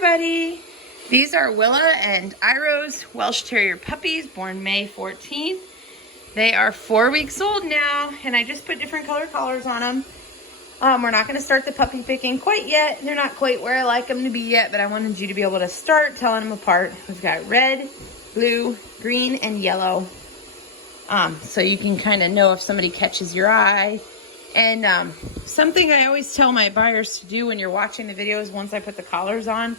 Everybody, these are Willa and Iroh's Welsh Terrier puppies, born May 14th. They are 4 weeks old now, and I just put different color collars on them. We're not going to start the puppy picking quite yet. They're not quite where I like them to be yet, but I wanted you to be able to start telling them apart. We've got red, blue, green, and yellow. So you can kind of know if somebody catches your eye. And something I always tell my buyers to do when you're watching the videos once I put the collars on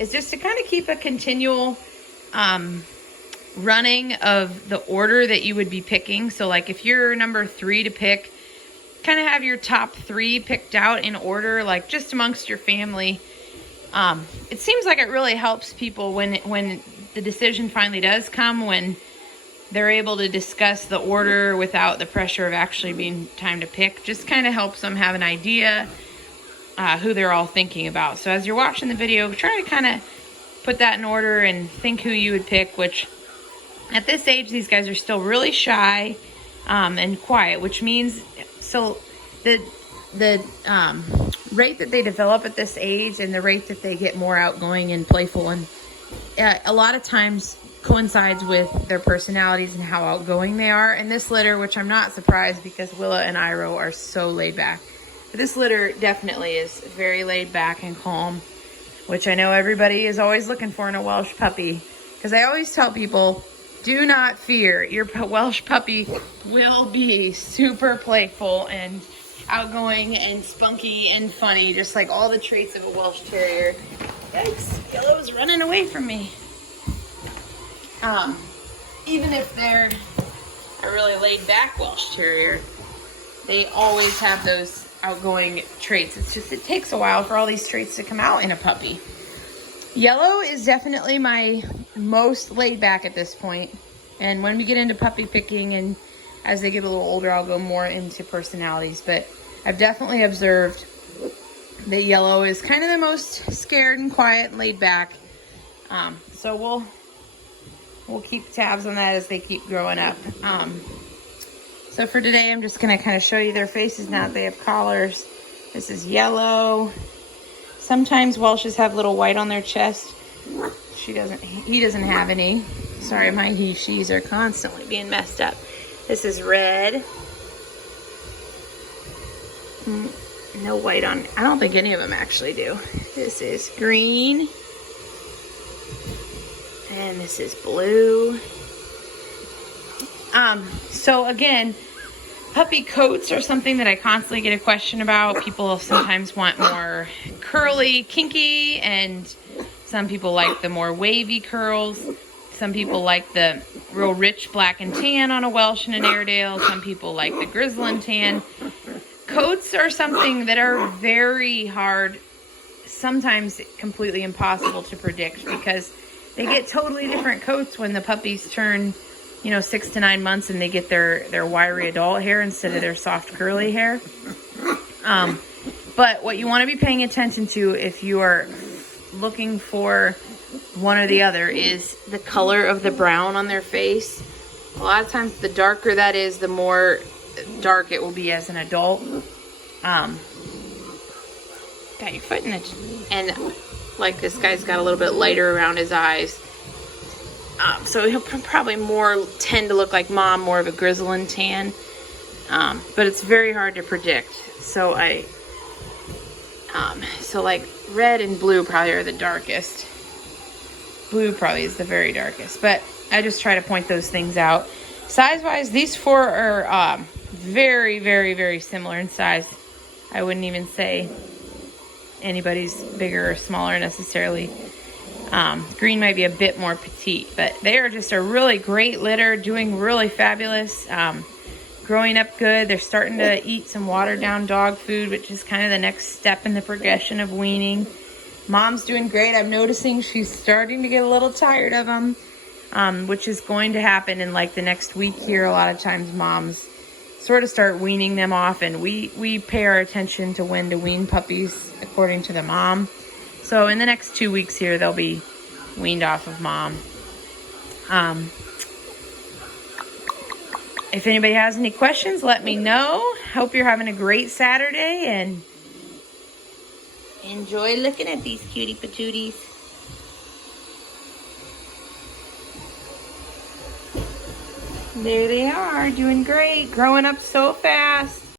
is just to kind of keep a continual running of the order that you would be picking. So like if you're number 3 to pick, kind of have your top 3 picked out in order, like just amongst your family. It seems like it really helps people when the decision finally does come, when they're able to discuss the order without the pressure of actually being time to pick. Just kind of helps them have an idea who they're all thinking about. So as you're watching the video, try to kind of put that in order and think who you would pick, which at this age, these guys are still really shy and quiet, which means, so the rate that they develop at this age and the rate that they get more outgoing and playful, and a lot of times coincides with their personalities and how outgoing they are. And this litter, which I'm not surprised because Willa and Iroh are so laid back, but this litter definitely is very laid back and calm, which I know everybody is always looking for in a Welsh puppy. Because I always tell people, do not fear, your Welsh puppy will be super playful and outgoing and spunky and funny, just like all the traits of a Welsh Terrier. Yikes, Yellow's running away from me. Even if they're a really laid back Welsh Terrier, they always have those outgoing traits. It's just, it takes a while for all these traits to come out in a puppy. Yellow is definitely my most laid back at this point. And when we get into puppy picking and as they get a little older, I'll go more into personalities. But I've definitely observed that Yellow is kind of the most scared and quiet and laid back. So we'll keep tabs on that as they keep growing up. So for today, I'm just going to kind of show you their faces now that they have collars. This is Yellow. Sometimes Welshes have little white on their chest. He doesn't have any. Sorry, my he/she's are constantly being messed up. This is Red. No white on, I don't think any of them actually do. This is Green. And this is Blue. So again, puppy coats are something that I constantly get a question about. People sometimes want more curly, kinky, and some people like the more wavy curls. Some people like the real rich black and tan on a Welsh and an Airedale. Some people like the grizzle and tan. Coats are something that are very hard, sometimes completely impossible to predict, because they get totally different coats when the puppies turn, 6 to 9 months and they get their wiry adult hair instead of their soft curly hair. But what you want to be paying attention to if you are looking for one or the other is the color of the brown on their face. A lot of times the darker that is, the more dark it will be as an adult. Got your foot in it. And like this guy's got a little bit lighter around his eyes. So he'll probably more tend to look like mom, more of a grizzle and tan. But it's very hard to predict. So so like Red and Blue probably are the darkest. Blue probably is the very darkest. But I just try to point those things out. Size-wise, these 4 are very, very, very similar in size. I wouldn't even say anybody's bigger or smaller necessarily. Green might be a bit more petite, but they are just a really great litter, doing really fabulous, growing up good. They're starting to eat some watered down dog food, which is kind of the next step in the progression of weaning. Mom's doing great. I'm noticing she's starting to get a little tired of them, which is going to happen in like the next week here. A lot of times moms sort of start weaning them off, and we pay our attention to when to wean puppies according to the mom. So in the next 2 weeks here, they'll be weaned off of mom. If anybody has any questions, let me know. Hope you're having a great Saturday, and Enjoy looking at these cutie patooties. There they are, doing great, growing up so fast.